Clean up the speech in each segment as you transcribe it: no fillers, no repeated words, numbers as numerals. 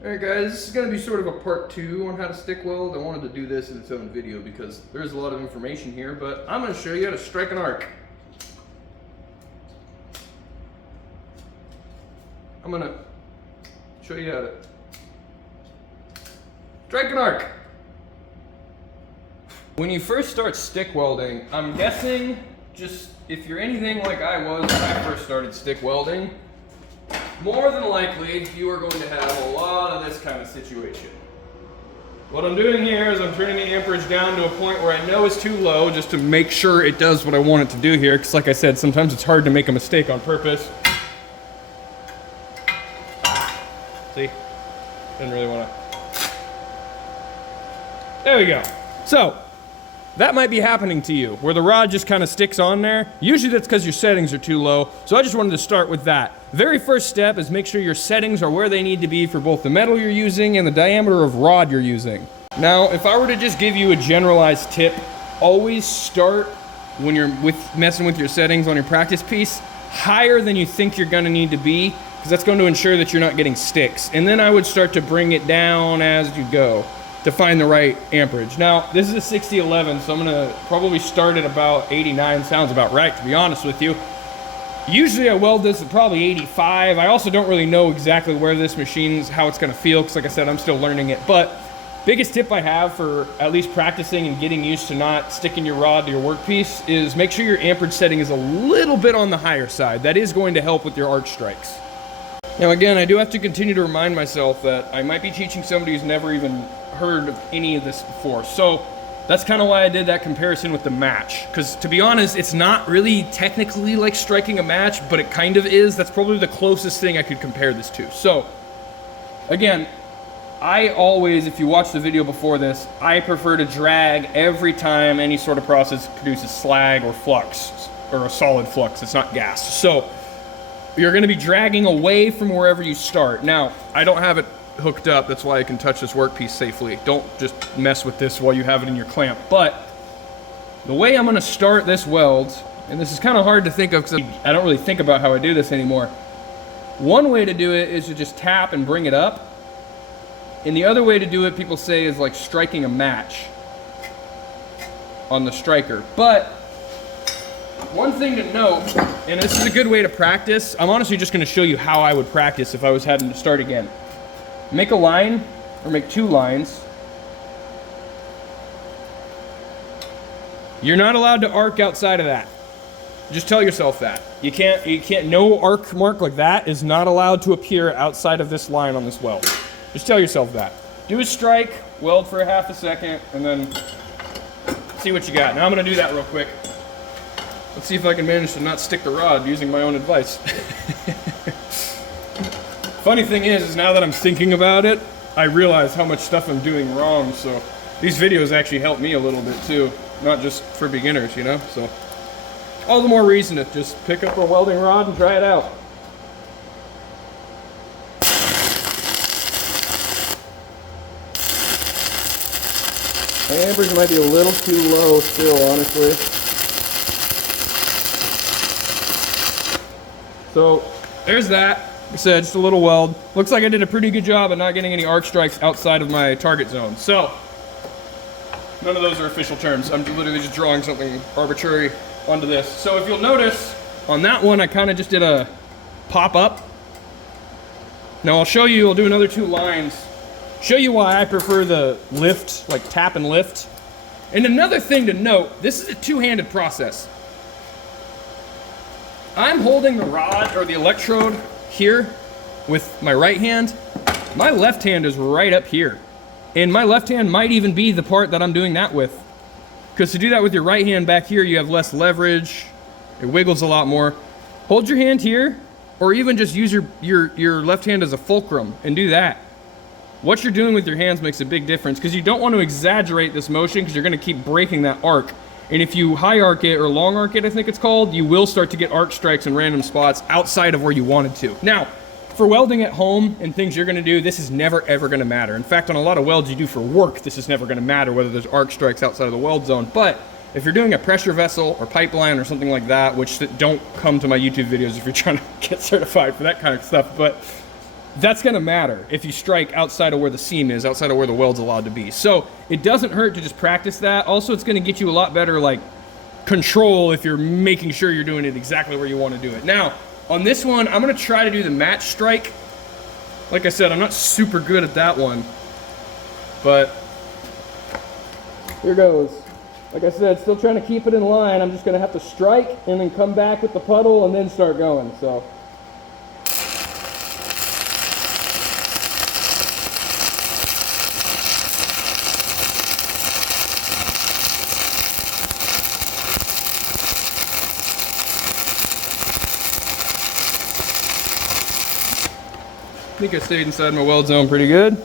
Alright guys, this is going to be sort of a part 2 on how to stick weld. I wanted to do this in its own video because there's a lot of information here, but I'm going to show you how to strike an arc. I'm going to show you how to strike an arc. When you first start stick welding, I'm guessing, just if you're anything like I was when I first started stick welding, more than likely you are going to have a lot of this kind of situation. What I'm doing here is I'm turning the amperage down to a point where I know it's too low just to make sure it does what I want it to do here, because like I said, sometimes it's hard to make a mistake on purpose. See? Didn't really want to. There we go. So, that might be happening to you, where the rod just kind of sticks on there. Usually that's because your settings are too low, so I just wanted to start with that. Very first step is make sure your settings are where they need to be for both the metal you're using and the diameter of rod you're using. Now, if I were to just give you a generalized tip, always start when you're messing with your settings on your practice piece higher than you think you're gonna need to be, because that's going to ensure that you're not getting sticks. And then I would start to bring it down as you go to find the right amperage. Now, this is a 6011, so I'm gonna probably start at about 89. Sounds about right, to be honest with you. Usually I weld this at probably 85. I also don't really know exactly where this machine's, how it's gonna feel, because like I said, I'm still learning it. But biggest tip I have for at least practicing and getting used to not sticking your rod to your workpiece is make sure your amperage setting is a little bit on the higher side. That is going to help with your arc strikes. Now again, I do have to continue to remind myself that I might be teaching somebody who's never even heard of any of this before. So that's kind of why I did that comparison with the match. Because to be honest, it's not really technically like striking a match, but it kind of is. That's probably the closest thing I could compare this to. So again, I always, if you watch the video before this, I prefer to drag every time any sort of process produces slag or flux, or a solid flux, it's not gas. So you're gonna be dragging away from wherever you start. Now, I don't have it hooked up, that's why I can touch this workpiece safely. Don't just mess with this while you have it in your clamp. But the way I'm gonna start this weld, and this is kind of hard to think of because I don't really think about how I do this anymore. One way to do it is to just tap and bring it up. And the other way to do it, people say, is like striking a match on the striker. But one thing to note, and this is a good way to practice, I'm honestly just gonna show you how I would practice if I was having to start again. Make a line, or make two lines. You're not allowed to arc outside of that. Just tell yourself that. You can't, no arc mark like that is not allowed to appear outside of this line on this weld. Just tell yourself that. Do a strike, weld for a half a second, and then see what you got. Now I'm gonna do that real quick. Let's see if I can manage to not stick the rod using my own advice. Funny thing is now that I'm thinking about it, I realize how much stuff I'm doing wrong, so these videos actually help me a little bit too, not just for beginners, you know? So all the more reason to just pick up a welding rod and try it out. My amperage might be a little too low still, honestly. So there's that. Like I said, just a little weld. Looks like I did a pretty good job at not getting any arc strikes outside of my target zone. So none of those are official terms. I'm literally just drawing something arbitrary onto this. So if you'll notice, on that one I kind of just did a pop up. Now I'll show you, I'll do another two lines. Show you why I prefer the lift, like tap and lift. And another thing to note, this is a two-handed process. I'm holding the rod or the electrode here with my right hand. My left hand is right up here. And my left hand might even be the part that I'm doing that with. Because to do that with your right hand back here, you have less leverage. It wiggles a lot more. Hold your hand here, or even just use your left hand as a fulcrum and do that. What you're doing with your hands makes a big difference, because you don't want to exaggerate this motion because you're going to keep breaking that arc. And if you high arc it, or long arc it I think it's called, you will start to get arc strikes in random spots outside of where you wanted to. Now, for welding at home and things you're gonna do, this is never ever gonna matter. In fact, on a lot of welds you do for work, this is never gonna matter whether there's arc strikes outside of the weld zone. But if you're doing a pressure vessel or pipeline or something like that, which don't come to my YouTube videos if you're trying to get certified for that kind of stuff, but that's gonna matter if you strike outside of where the seam is, outside of where the weld's allowed to be. So it doesn't hurt to just practice that. Also, it's gonna get you a lot better like control if you're making sure you're doing it exactly where you want to do it. Now, on this one, I'm gonna try to do the match strike. Like I said, I'm not super good at that one, but here goes. Like I said, still trying to keep it in line. I'm just gonna have to strike and then come back with the puddle and then start going, so. I think I stayed inside my weld zone pretty good. I'm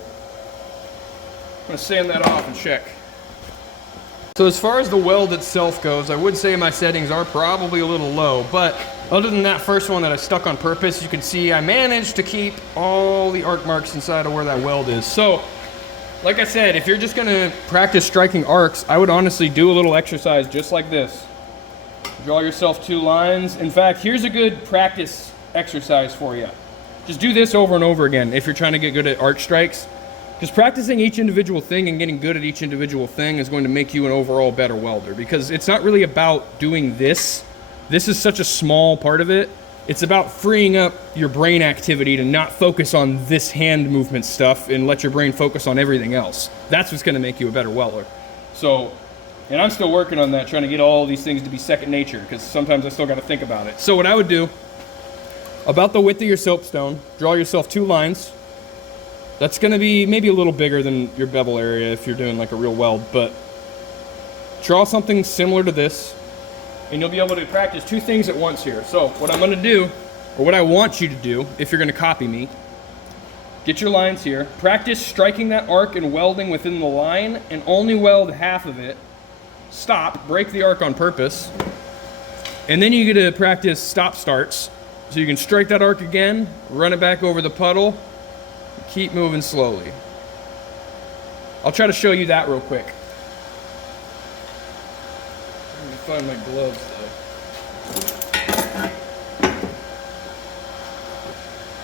gonna sand that off and check. So as far as the weld itself goes, I would say my settings are probably a little low, but other than that first one that I stuck on purpose, you can see I managed to keep all the arc marks inside of where that weld is. So, like I said, if you're just gonna practice striking arcs, I would honestly do a little exercise just like this. Draw yourself 2 lines. In fact, here's a good practice exercise for you. Just do this over and over again if you're trying to get good at arc strikes. Just practicing each individual thing and getting good at each individual thing is going to make you an overall better welder, because it's not really about doing this. This is such a small part of it. It's about freeing up your brain activity to not focus on this hand movement stuff and let your brain focus on everything else. That's what's going to make you a better welder. So, and I'm still working on that, trying to get all these things to be second nature, because sometimes I still got to think about it. So what I would do, about the width of your soapstone, draw yourself 2 lines. That's gonna be maybe a little bigger than your bevel area if you're doing like a real weld, but draw something similar to this, and you'll be able to practice 2 things at once here. So what I'm gonna do, or what I want you to do, if you're gonna copy me, get your lines here, practice striking that arc and welding within the line, and only weld half of it. Stop, break the arc on purpose, and then you get to practice stop starts. So you can strike that arc again, run it back over the puddle, keep moving slowly. I'll try to show you that real quick. Let me find my gloves though.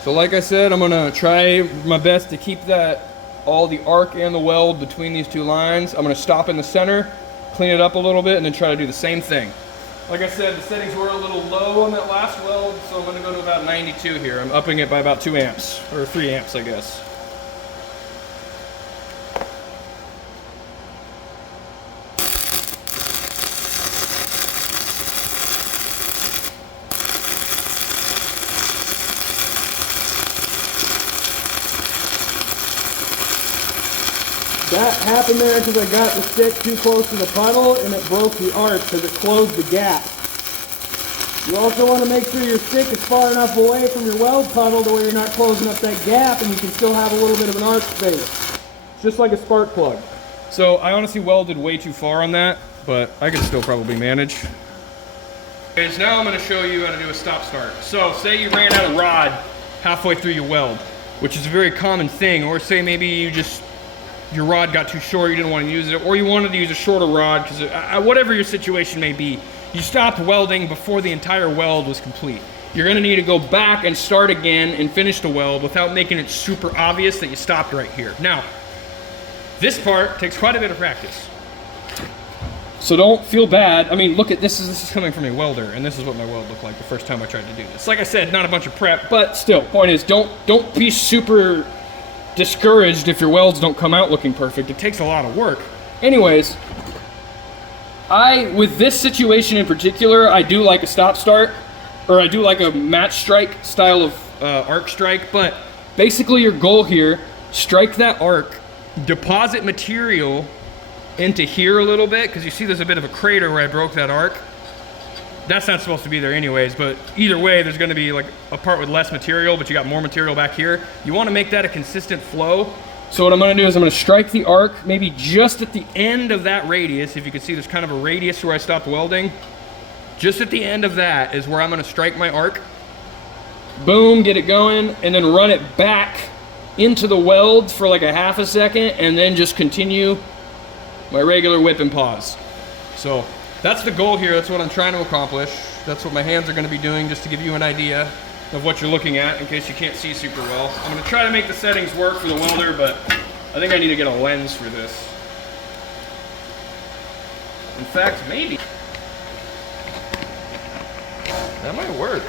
So like I said, I'm gonna try my best to keep all the arc and the weld between these 2 lines. I'm gonna stop in the center, clean it up a little bit, and then try to do the same thing. Like I said, the settings were a little low on that last weld, so I'm gonna go to about 92 here. I'm upping it by about 2 amps, or 3 amps, I guess. That happened there because I got the stick too close to the puddle and it broke the arc because it closed the gap. You also want to make sure your stick is far enough away from your weld puddle to where you're not closing up that gap and you can still have a little bit of an arc space. Just like a spark plug. So I honestly welded way too far on that, but I could still probably manage. Okay, so now I'm going to show you how to do a stop start. So say you ran out of rod halfway through your weld, which is a very common thing, or say maybe your rod got too short, you didn't want to use it, or you wanted to use a shorter rod, because whatever your situation may be, you stopped welding before the entire weld was complete. You're going to need to go back and start again and finish the weld without making it super obvious that you stopped right here. Now, this part takes quite a bit of practice. So don't feel bad. I mean, look at this. This is coming from a welder, and this is what my weld looked like the first time I tried to do this. Like I said, not a bunch of prep, but still, point is, don't be super discouraged if your welds don't come out looking perfect. It takes a lot of work. Anyways, with this situation in particular, I do like a stop start, or I do like a match strike style of arc strike, but basically your goal here, strike that arc, deposit material into here a little bit, because you see there's a bit of a crater where I broke that arc. That's not supposed to be there anyways, but either way, there's gonna be like a part with less material, but you got more material back here. You wanna make that a consistent flow. So what I'm gonna do is I'm gonna strike the arc, maybe just at the end of that radius. If you can see, there's kind of a radius where I stopped welding. Just at the end of that is where I'm gonna strike my arc. Boom, get it going, and then run it back into the weld for like a half a second, and then just continue my regular whip and pause. So that's the goal here. That's what I'm trying to accomplish. That's what my hands are going to be doing, just to give you an idea. of what you're looking at in case you can't see super well. I'm gonna try to make the settings work for the welder, but I think I need to get a lens for this. In fact, maybe that might work.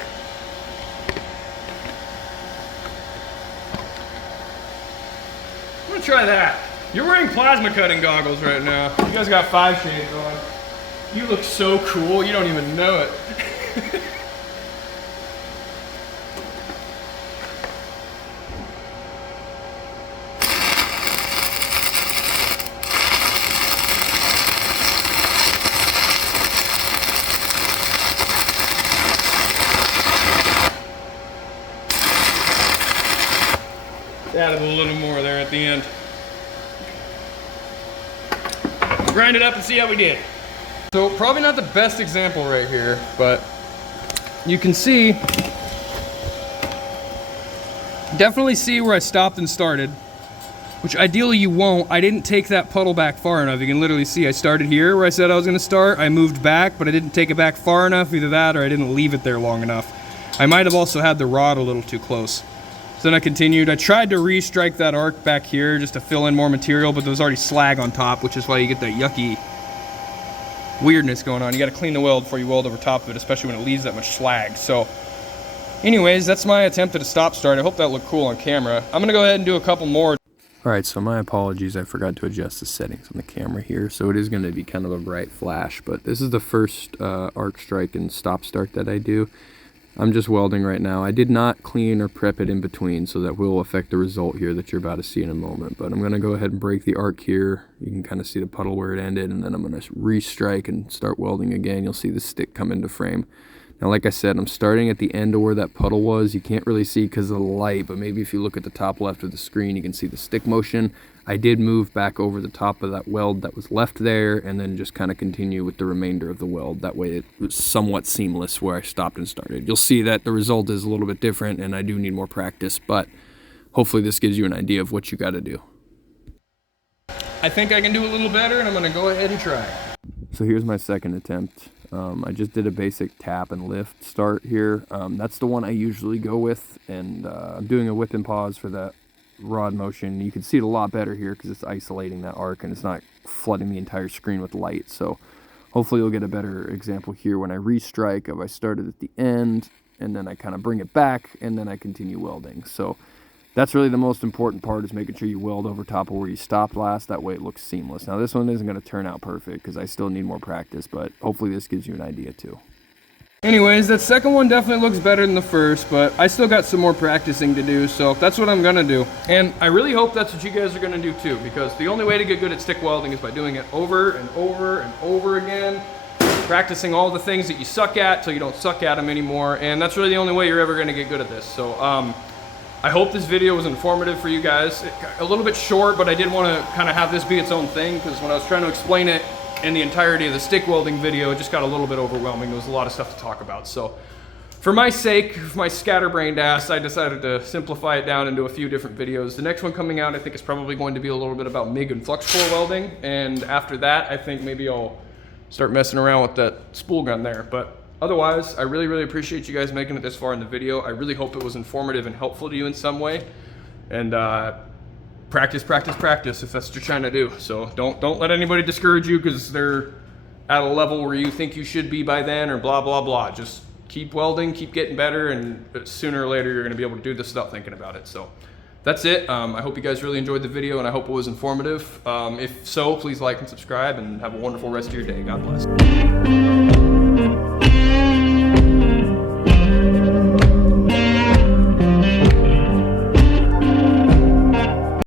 I'm gonna try that. You're wearing plasma cutting goggles right now. You guys got 5 shades on. You look so cool, you don't even know it. Added a little more there at the end. Grind it up and see how we did. So probably not the best example right here, but you can see, definitely see where I stopped and started, which ideally you won't. I didn't take that puddle back far enough. You can literally see I started here where I said I was gonna start. I moved back, but I didn't take it back far enough, either that or I didn't leave it there long enough. I might have also had the rod a little too close. So then I continued. I tried to restrike that arc back here just to fill in more material, but there was already slag on top, which is why you get that yucky weirdness going on. You gotta clean the weld before you weld over top of it, especially when it leaves that much slag. So anyways, that's my attempt at a stop start. I hope that looked cool on camera. I'm gonna go ahead and do a couple more. All right, so my apologies. I forgot to adjust the settings on the camera here. So it is gonna be kind of a bright flash, but this is the first arc strike and stop start that I do. I'm just welding right now. I did not clean or prep it in between, so that will affect the result here that you're about to see in a moment. But I'm gonna go ahead and break the arc here. You can kind of see the puddle where it ended, and then I'm gonna restrike and start welding again. You'll see the stick come into frame. Now, like I said, I'm starting at the end of where that puddle was. You can't really see because of the light, but maybe if you look at the top left of the screen, you can see the stick motion. I did move back over the top of that weld that was left there, and then just kind of continue with the remainder of the weld. That way it was somewhat seamless where I stopped and started. You'll see that the result is a little bit different, and I do need more practice, but hopefully this gives you an idea of what you got to do. I think I can do a little better, and I'm going to go ahead and try. So here's my second attempt. I just did a basic tap and lift start here. That's the one I usually go with, and I'm doing a whip and pause for that rod motion. You can see it a lot better here because it's isolating that arc and it's not flooding the entire screen with light. So hopefully you'll get a better example here when I restrike of I started at the end and then I kind of bring it back and then I continue welding. So that's really the most important part, is making sure you weld over top of where you stopped last. That way it looks seamless. Now this one isn't going to turn out perfect because I still need more practice, but hopefully this gives you an idea too. Anyways, that second one definitely looks better than the first, but I still got some more practicing to do, so that's what I'm gonna do. And I really hope that's what you guys are gonna do too, because the only way to get good at stick welding is by doing it over and over and over again, practicing all the things that you suck at till you don't suck at them anymore, and that's really the only way you're ever gonna get good at this. So I hope this video was informative for you guys. A little bit short, but I did want to kind of have this be its own thing, because when I was trying to explain it in the entirety of the stick welding video, it just got a little bit overwhelming. There was a lot of stuff to talk about. So for my sake, for my scatterbrained ass, I decided to simplify it down into a few different videos. The next one coming out, I think, is probably going to be a little bit about MIG and flux core welding. And after that, I think maybe I'll start messing around with that spool gun there. But otherwise, I really, really appreciate you guys making it this far in the video. I really hope it was informative and helpful to you in some way. And practice, practice, practice if that's what you're trying to do. So don't let anybody discourage you because they're at a level where you think you should be by then or blah, blah, blah. Just keep welding, keep getting better, and sooner or later you're gonna be able to do this without thinking about it. So that's it. I hope you guys really enjoyed the video and I hope it was informative. If so, please like and subscribe and have a wonderful rest of your day. God bless.